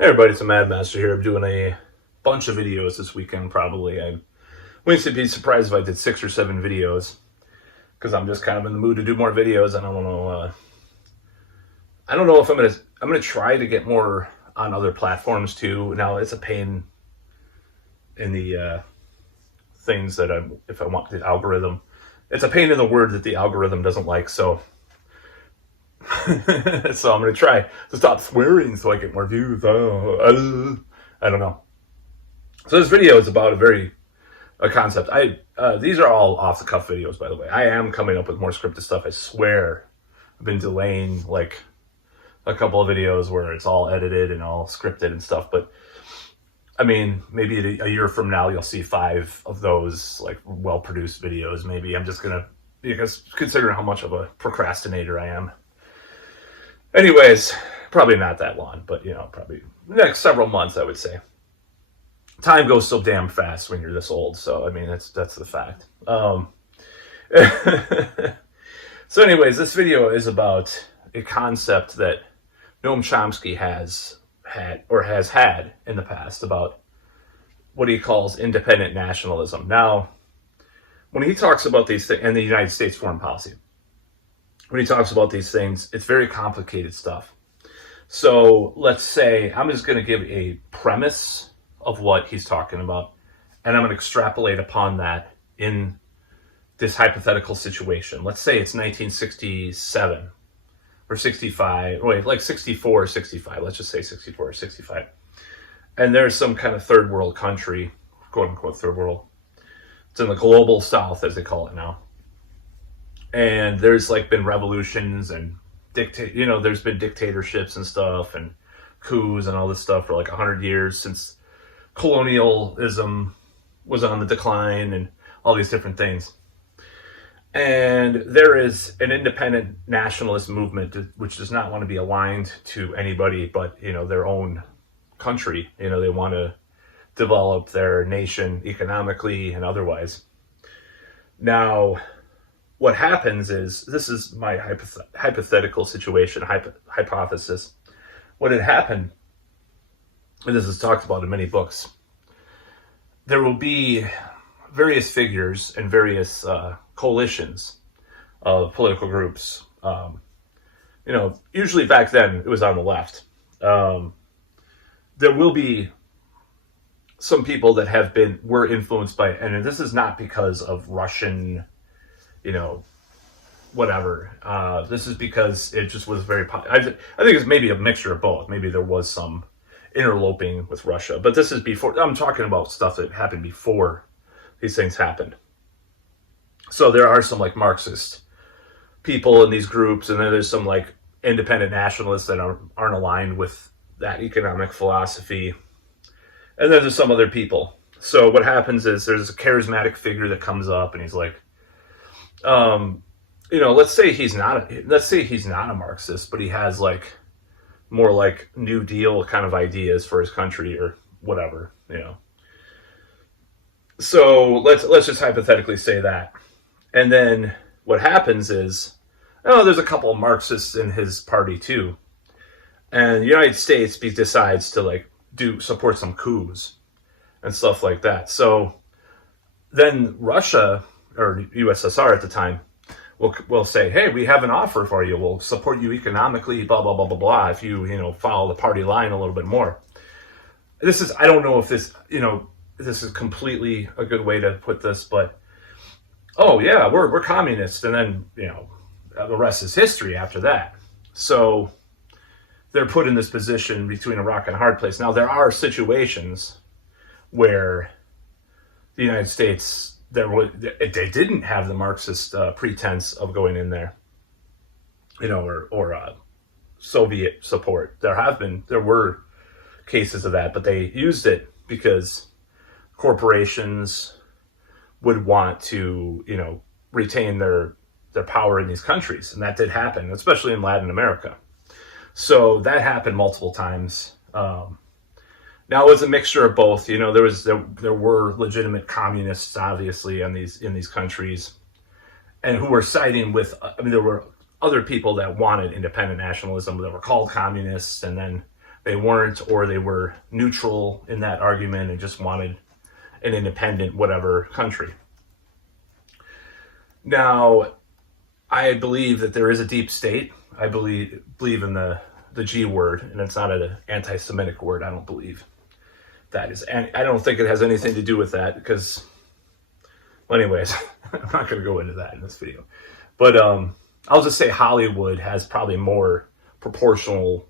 Hey everybody, it's a Mad Master here. I'm doing a bunch of videos this weekend, probably. I wouldn't be surprised if I did 6 or 7 videos because I'm just kind of in the mood to do more videos. And I don't know. I don't know if I'm gonna try to get more on other platforms too. Now it's a pain in the things that if I want the algorithm, it's a pain in the word that the algorithm doesn't like. So so I'm gonna try to stop swearing so I get more views. I don't know. So this video is about a concept. These are all off the cuff videos, by the way. I am coming up with more scripted stuff. I swear, I've been delaying like a couple of videos where it's all edited and all scripted and stuff. But I mean, maybe a year from now you'll see 5 of those like well produced videos. Maybe I'm just gonna, because considering how much of a procrastinator I am. Anyways, probably not that long, but probably the next several months, I would say. Time goes so damn fast when you're this old, so I mean that's the fact. So anyways, this video is about a concept that Noam Chomsky has had in the past about what he calls independent nationalism. Now, when he talks about these things, and the United States foreign policy, when he talks about these things, it's very complicated stuff. So let's say I'm just going to give a premise of what he's talking about, and I'm going to extrapolate upon that in this hypothetical situation. Let's say it's 1967 or 65, wait, like 64 or 65. Let's just say 64 or 65. And there's some kind of third world country, quote unquote third world. It's in the global south, as they call it now. And there's like been revolutions and there's been dictatorships and stuff and coups and all this stuff for like 100 years since colonialism was on the decline and all these different things. And there is an independent nationalist movement which does not want to be aligned to anybody but, their own country. They want to develop their nation economically and otherwise. Now, what happens is, this is my hypothetical situation, hypothesis. What had happened, and this is talked about in many books, there will be various figures and various coalitions of political groups. Usually back then it was on the left. There will be some people that were influenced by, and this is not because of Russian, whatever. This is because it just was very popular. I think it's maybe a mixture of both. Maybe there was some interloping with Russia, but this is before. I'm talking about stuff that happened before these things happened. So there are some like Marxist people in these groups, and then there's some like independent nationalists that aren't aligned with that economic philosophy. And then there's some other people. So what happens is there's a charismatic figure that comes up and he's like, let's say he's not a Marxist, but he has like more like New Deal kind of ideas for his country or whatever, So let's just hypothetically say that. And then what happens is, there's a couple of Marxists in his party too. And the United States decides to like support some coups and stuff like that. So then Russia, or USSR at the time, will say, hey, we have an offer for you. We'll support you economically, blah, blah, blah, blah, blah, if you, follow the party line a little bit more. I don't know if this is completely a good way to put this, but, oh yeah, we're communists. And then, the rest is history after that. So they're put in this position between a rock and a hard place. Now, there are situations where the United States, they didn't have the Marxist pretense of going in there, or Soviet support. There were cases of that, but they used it because corporations would want to, retain their power in these countries, and that did happen, especially in Latin America. So that happened multiple times. Now it was a mixture of both. There were legitimate communists, obviously, in these countries, and who were siding with. There were other people that wanted independent nationalism that were called communists, and then they weren't, or they were neutral in that argument and just wanted an independent whatever country. Now, I believe that there is a deep state. I believe in the G word, and it's not an anti-Semitic word. I don't believe that is, and I don't think it has anything to do with that because, well, anyways, I'm not going to go into that in this video. But I'll just say Hollywood has probably more proportional,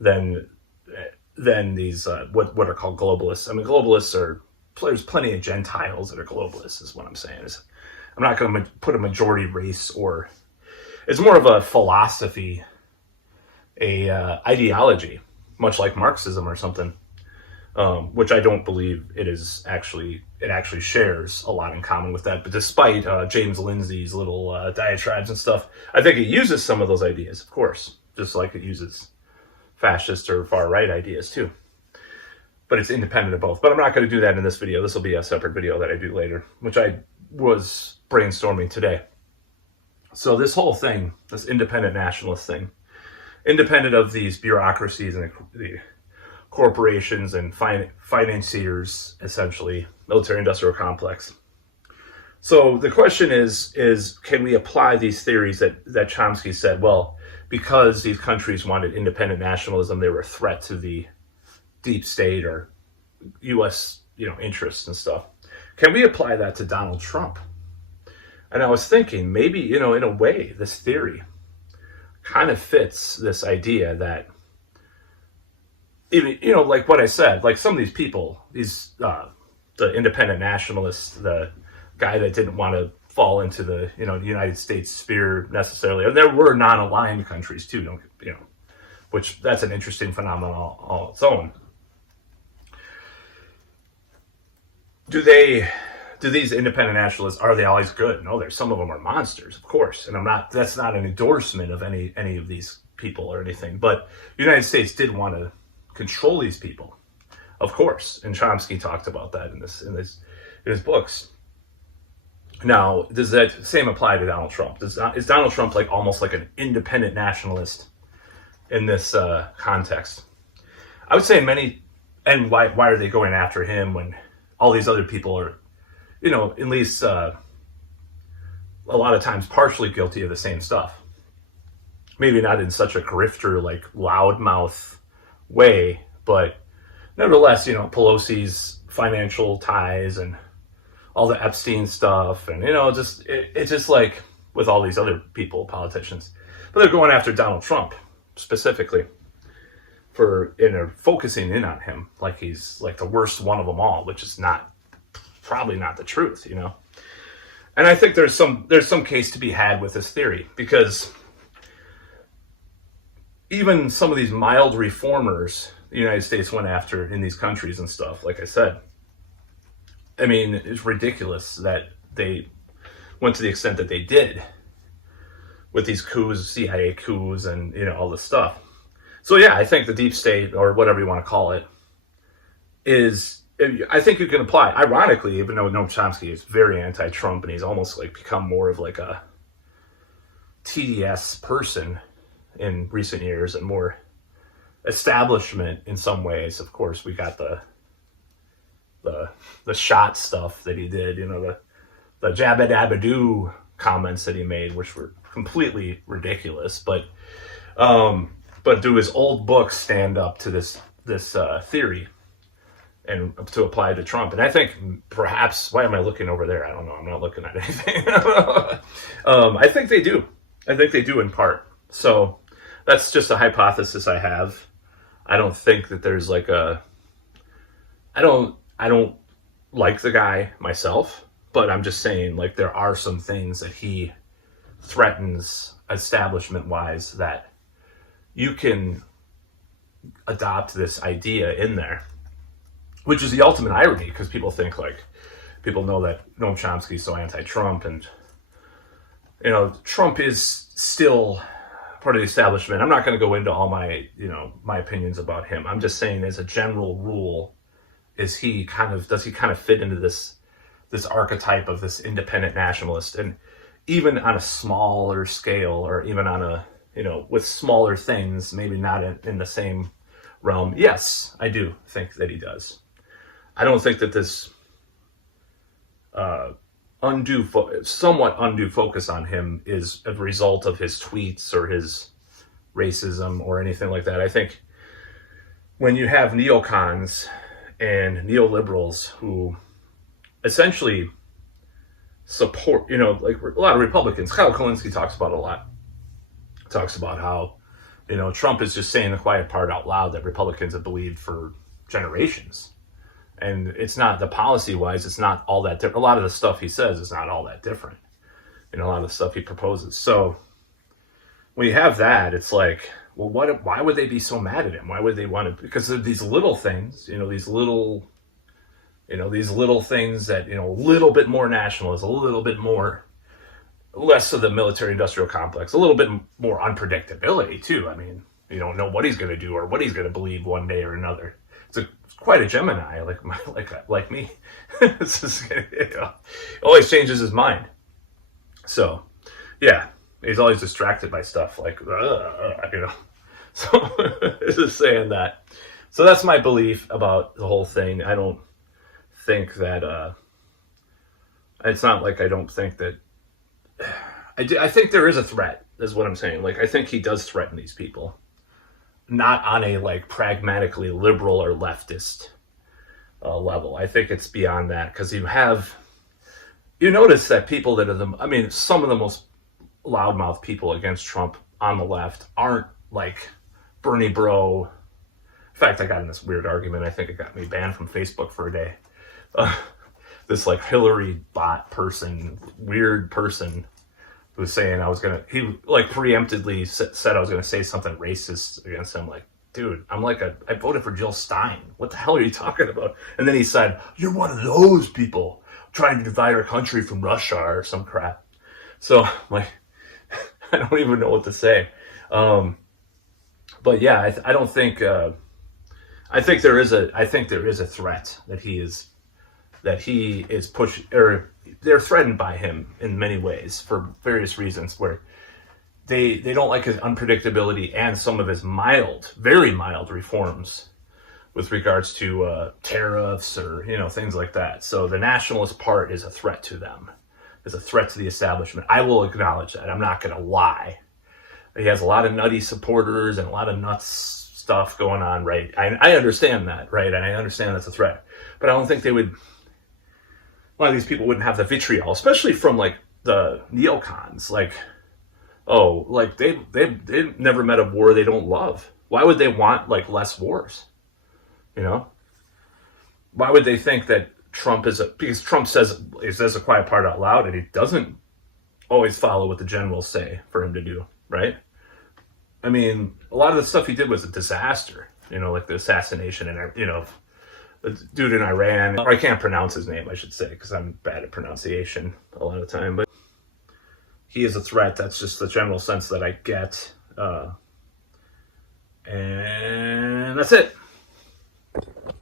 than these what are called globalists. I mean, globalists there's plenty of Gentiles that are globalists. Is what I'm saying. I'm not going to put a majority race, or it's more of a philosophy, a ideology, much like Marxism or something, which I don't believe it actually shares a lot in common with that. But despite James Lindsay's little diatribes and stuff, I think it uses some of those ideas, of course, just like it uses fascist or far-right ideas too. But it's independent of both. But I'm not going to do that in this video. This will be a separate video that I do later, which I was brainstorming today. So this whole thing, this independent nationalist thing, independent of these bureaucracies and the corporations and financiers, essentially, military-industrial complex. So the question is can we apply these theories that Chomsky said, well, because these countries wanted independent nationalism, they were a threat to the deep state or U.S. interests and stuff. Can we apply that to Donald Trump? And I was thinking maybe, in a way, this theory kind of fits this idea that even, like what I said, like some of these people, the independent nationalists, the guy that didn't want to fall into the, the United States sphere necessarily. And there were non-aligned countries too, which that's an interesting phenomenon all its own. Do these independent nationalists, are they always good? No, some of them are monsters, of course. And that's not an endorsement of any of these people or anything. But the United States did want to control these people, of course. And Chomsky talked about that in his books. Now, does that same apply to Donald Trump? Is Donald Trump almost like an independent nationalist in this context? I would say many, and why are they going after him when all these other people are, at least a lot of times partially guilty of the same stuff. Maybe not in such a grifter, loudmouth way, but nevertheless, Pelosi's financial ties and all the Epstein stuff, and it's just like with all these other people, politicians. But they're going after Donald Trump specifically focusing in on him like he's like the worst one of them all, which is probably not the truth, And I think there's some case to be had with this theory, because even some of these mild reformers the United States went after in these countries and stuff, like I said, I mean, it's ridiculous that they went to the extent that they did with these coups, CIA coups, and all this stuff. So yeah, I think the deep state, or whatever you want to call it, I think you can apply. Ironically, even though Noam Chomsky is very anti-Trump and he's almost become more of a TDS person in recent years and more establishment in some ways. Of course, we got the shot stuff that he did, the jabba dabba doo comments that he made, which were completely ridiculous. But do his old books stand up to this theory and to apply to Trump? And I think perhaps, why am I looking over there? I don't know. I'm not looking at anything. I think they do. I think they do in part. So that's just a hypothesis I have. I don't think that there's I don't like the guy myself, but I'm just saying there are some things that he threatens establishment-wise that you can adopt this idea in there, which is the ultimate irony, because people think people know that Noam Chomsky is so anti-Trump, and Trump is still part of the establishment. I'm not going to go into all my my opinions about him. I'm just saying, as a general rule, does he kind of fit into this archetype of this independent nationalist? And even on a smaller scale, or even on a with smaller things, maybe not in the same realm. Yes, I do think that he does. I don't think that this somewhat undue focus on him is a result of his tweets or his racism or anything like that. I think when you have neocons and neoliberals who essentially support, like a lot of Republicans, Kyle Kalinske talks about it a lot, talks about how, Trump is just saying the quiet part out loud that Republicans have believed for generations. And it's not, the policy-wise, it's not all that different. A lot of the stuff he says is not all that different. A lot of the stuff he proposes. So when you have that, it's like, well, why would they be so mad at him? Why would they want to? Because of these little things, these little things that, a little bit more nationalism, a little bit more, less of the military-industrial complex, a little bit more unpredictability, too. I mean, you don't know what he's going to do or what he's going to believe one day or another. It's quite a Gemini, like me. It's just, always changes his mind. So, yeah, he's always distracted by stuff So, it's just saying that. So that's my belief about the whole thing. I don't think that, it's not like I don't think that, I think there is a threat, is what I'm saying. Like, I think he does threaten these people. Not on a, pragmatically liberal or leftist level. I think it's beyond that, because you notice that people that are some of the most loudmouth people against Trump on the left aren't like Bernie bro. In fact, I got in this weird argument. I think it got me banned from Facebook for a day. This Hillary bot person, weird person, who was saying he preemptively said I was going to say something racist against him. Like, dude, I voted for Jill Stein. What the hell are you talking about? And then he said, you're one of those people trying to divide our country from Russia or some crap. So, I don't even know what to say. But yeah, I don't think, I think there is a threat that he is pushing, or they're threatened by him in many ways for various reasons, where they don't like his unpredictability and some of his very mild reforms with regards to tariffs or, things like that. So the nationalist part is a threat to them, is a threat to the establishment. I will acknowledge that. I'm not going to lie. He has a lot of nutty supporters and a lot of nuts stuff going on, right? I understand that, right? And I understand that's a threat. But I don't think a lot of these people wouldn't have the vitriol, especially from the neocons. They've never met a war they don't love. Why would they want less wars? Why would they think that Trump because Trump says a quiet part out loud, and he doesn't always follow what the generals say for him to do, right? I mean, a lot of the stuff he did was a disaster, like the assassination and, the dude in Iran, or I can't pronounce his name, I should say, because I'm bad at pronunciation a lot of the time, but he is a threat. That's just the general sense that I get. And that's it.